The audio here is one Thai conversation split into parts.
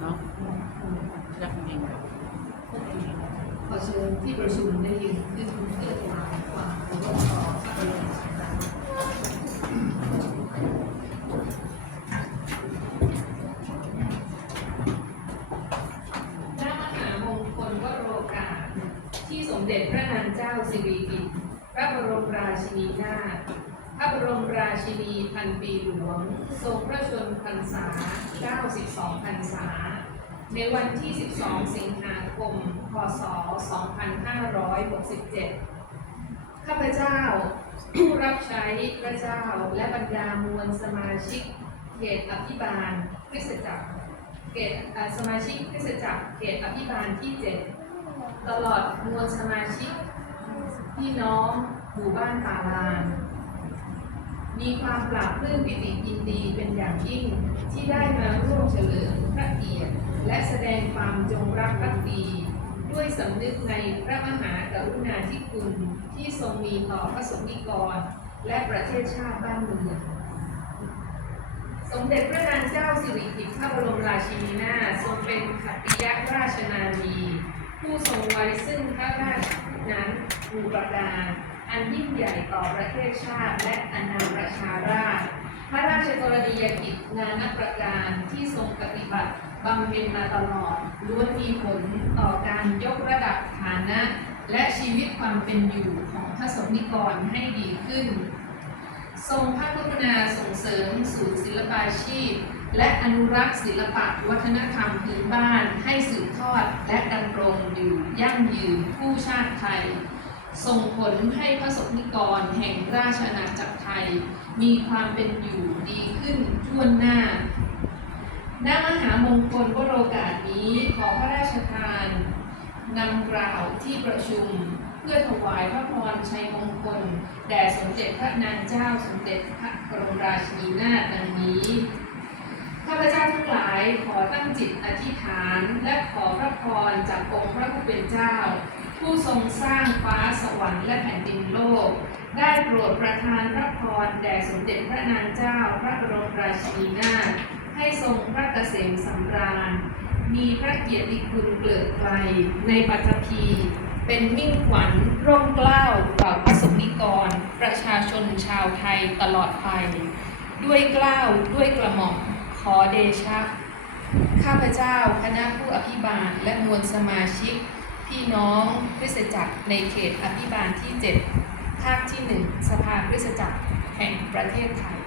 เนาะยักษ์เองขอเชิญที่ประชุมได้ยืนขึ้นเพื่อถวายความเคารพต่อพระบรมฉายาลักษณ์พระมหามงคลวโรกาสที่สมเด็จพระนางเจ้าสิริกิติ์พระบรมราชินีนาถพระบรมราชินีพันปีหลวง ทรงพระชนพรรษา 92พรรษา ในวันที่ 12 สิงหาคม พศ 2567 ข้าพเจ้าผู้รับใช้พระเจ้าและบรรดามวลสมาชิกเขตอภิบาลคริสตจักรเขตสมาชิกคริสตจักรเขตอภิบาลที่ 7 ตลอดมวลสมาชิกพี่น้องหมู่บ้านป่าลาน มีความปราบปลื้มปิติยินดีเป็นอย่างยิ่ง ที่ได้มาร่วมเฉลิมพระเกียรติและแสดงความจงรักภักดี ด้วยสำนึกในพระมหากรุณาธิคุณที่ทรงมีต่อพระสงฆ์นิกร และประเทศชาติบ้านเมืองสมเด็จพระนางเจ้าสิริกิติ์พระบรมราชินีนาถทรงเป็นขัตติยราชนาวีผู้ทรงไว้ซึ่งพระราชนั้นภูประการ อันยิ่งใหญ่ต่อประเทศชาติและอาณาประชาราษฎร์พระราชกรณียกิจนานาประการที่ทรงปฏิบัติบำเพ็ญมาตลอดล้วนมีผลต่อการยกระดับฐานะ และชีวิตความเป็นอยู่ของพระสงฆ์นิกรให้ดีขึ้น ทรงพระกรุณาส่งเสริมศูนย์ศิลปาชีพ และอนุรักษ์ศิลปะวัฒนธรรมพื้นบ้านให้สืบทอดและดำรงอยู่ยั่งยืนผู้ชาติไทย ส่งผลให้พระสงฆ์นิกรแห่งราชอาณาจักรไทย มีความเป็นอยู่ดีขึ้นทั่วหน้าณมหามงคลวโรกาสนี้ขอพระราชทานนำกล่าวที่ประชุมเพื่อถวายพระพรชัยมงคล แด่สมเด็จพระนางเจ้าสมเด็จพระบรมราชินีนาถดังนี้ข้าพเจ้าทั้งหลายขอตั้งจิตอธิษฐาน และขอพระพรจากองค์พระผู้เป็นเจ้า ผู้ทรงสร้างฟ้าสวรรค์และแผ่นดินโลก ได้โปรดประทานพระพรแด่สมเด็จพระนางเจ้าพระบรมราชินีนาถให้ทรงพระเกษมสำราญ มีพระเกียรติคุณเกลิกไกลในปัตภีเป็นมิ่งขวัญร่มเกล้าต่อพระสงฆ์นิกร ประชาชนชาวไทยตลอดไป ด้วยเกล้าด้วยกระหม่อมขอเดชะ ข้าพเจ้าคณะผู้อภิบาลและมวลสมาชิก พี่น้องคริสตจักรในเขตอภิบาลที่ 7 ภาคที่ 1 สภาคริสตจักรแห่งประเทศไทย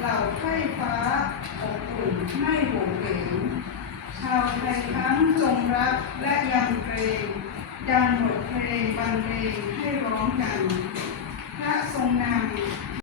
เหล่าไข้ฟ้าอบอุ่นไม่หวงเหวงชาวไทยทั้งจงรักและยังเกรงยังบทเพลงบรรเลงให้ร้องกัน พระทรงนำ